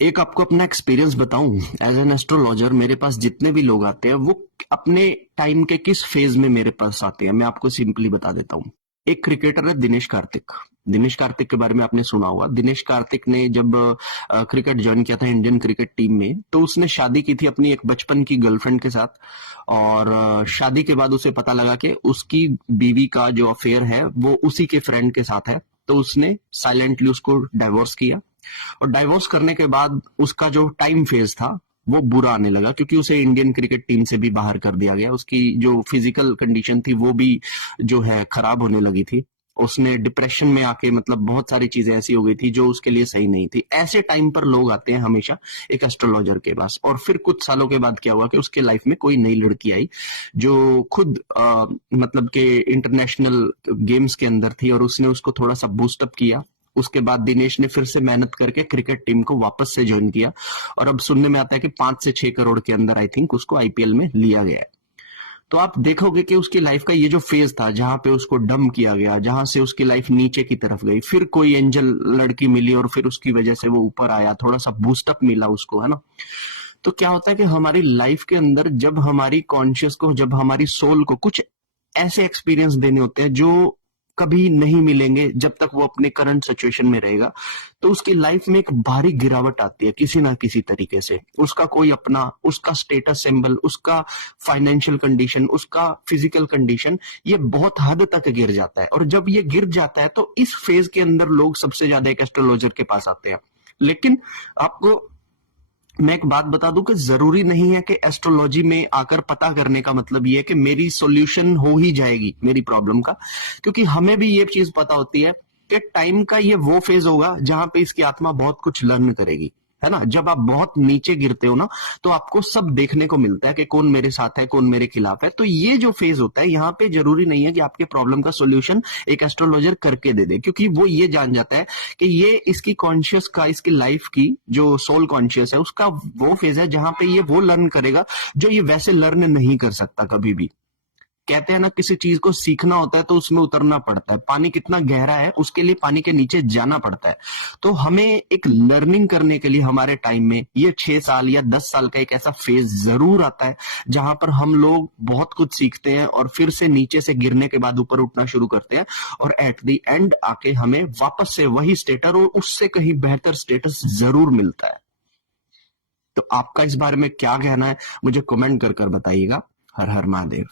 एक आपको अपना एक्सपीरियंस बताऊं, एज एन एस्ट्रोलॉजर मेरे पास जितने भी लोग आते हैं वो अपने टाइम के किस फेज में मेरे पास आते हैं, मैं आपको सिंपली बता देता हूं। एक क्रिकेटर है दिनेश कार्तिक। दिनेश कार्तिक के बारे में आपने सुना होगा। दिनेश कार्तिक ने जब क्रिकेट ज्वाइन किया था इंडियन क्रिकेट टीम में, तो उसने शादी की थी अपनी एक बचपन की गर्लफ्रेंड के साथ। और शादी के बाद उसे पता लगा कि उसकी बीवी का जो अफेयर है वो उसी के फ्रेंड के साथ है। तो उसने साइलेंटली उसको डाइवोर्स किया। और डाइवोर्स करने के बाद उसका जो टाइम फेज था वो बुरा आने लगा, क्योंकि उसे इंडियन क्रिकेट टीम से भी बाहर कर दिया गया। उसकी जो फिजिकल कंडीशन थी वो भी जो है खराब होने लगी थी। उसने डिप्रेशन में आके, मतलब बहुत सारी चीजें ऐसी हो गई थी जो उसके लिए सही नहीं थी। ऐसे टाइम पर लोग आते हैं हमेशा एक एस्ट्रोलॉजर के पास। और फिर कुछ सालों के बाद क्या हुआ कि उसके लाइफ में कोई नई लड़की आई जो खुद मतलब के इंटरनेशनल गेम्स के अंदर थी, और उसने उसको थोड़ा सा बूस्टअप किया। उसके बाद दिनेश ने फिर से मेहनत करके क्रिकेट टीम को वापस से ज्वाइन किया। और अब सुनने में आता है कि 5 से 6 करोड़ के अंदर आई थिंक उसको आईपीएल में लिया गया है। तो आप देखोगे कि उसकी लाइफ का ये जो फेज था जहां पे उसको डम किया गया, जहां से उसकी लाइफ नीचे की तरफ गई, फिर कोई एंजल लड़की मिली और फिर उसकी वजह से वो ऊपर आया, थोड़ा सा बूस्टअप मिला उसको, है ना। तो क्या होता है कि हमारी लाइफ के अंदर जब हमारी कॉन्शियस को, जब हमारी सोल को कुछ ऐसे एक्सपीरियंस देने होते हैं जो कभी नहीं मिलेंगे जब तक वो अपने करंट सिचुएशन में रहेगा, तो उसकी लाइफ में एक भारी गिरावट आती है किसी ना किसी तरीके से। उसका कोई अपना, उसका स्टेटस सिंबल, उसका फाइनेंशियल कंडीशन, उसका फिजिकल कंडीशन, ये बहुत हद तक गिर जाता है। और जब ये गिर जाता है तो इस फेज के अंदर लोग सबसे ज्यादा एक एस्ट्रोलॉजर के पास आते हैं। लेकिन आपको मैं एक बात बता दूं कि जरूरी नहीं है कि एस्ट्रोलॉजी में आकर पता करने का मतलब ये है कि मेरी सॉल्यूशन हो ही जाएगी मेरी प्रॉब्लम का। क्योंकि हमें भी ये चीज पता होती है कि टाइम का ये वो फेज होगा जहां पे इसकी आत्मा बहुत कुछ लर्न करेगी, है ना। जब आप बहुत नीचे गिरते हो ना, तो आपको सब देखने को मिलता है कि कौन मेरे साथ है, कौन मेरे खिलाफ है। तो ये जो फेज होता है, यहाँ पे जरूरी नहीं है कि आपके प्रॉब्लम का सोल्यूशन एक एस्ट्रोलॉजर करके दे दे, क्योंकि वो ये जान जाता है कि ये इसकी कॉन्शियस का, इसकी लाइफ की जो सोल कॉन्शियस है उसका वो फेज है जहां पे ये वो लर्न करेगा जो ये वैसे लर्न नहीं कर सकता कभी भी। कहते हैं ना, किसी चीज को सीखना होता है तो उसमें उतरना पड़ता है। पानी कितना गहरा है उसके लिए पानी के नीचे जाना पड़ता है। तो हमें एक लर्निंग करने के लिए हमारे टाइम में ये 6 साल या 10 साल का एक ऐसा फेज जरूर आता है जहां पर हम लोग बहुत कुछ सीखते हैं और फिर से नीचे से गिरने के बाद ऊपर उठना शुरू करते हैं। और एट द एंड आके हमें वापस से वही स्टेटस और उससे कहीं बेहतर स्टेटस जरूर मिलता है। तो आपका इस बारे में क्या कहना है, मुझे कमेंट कर बताइएगा। हर हर महादेव।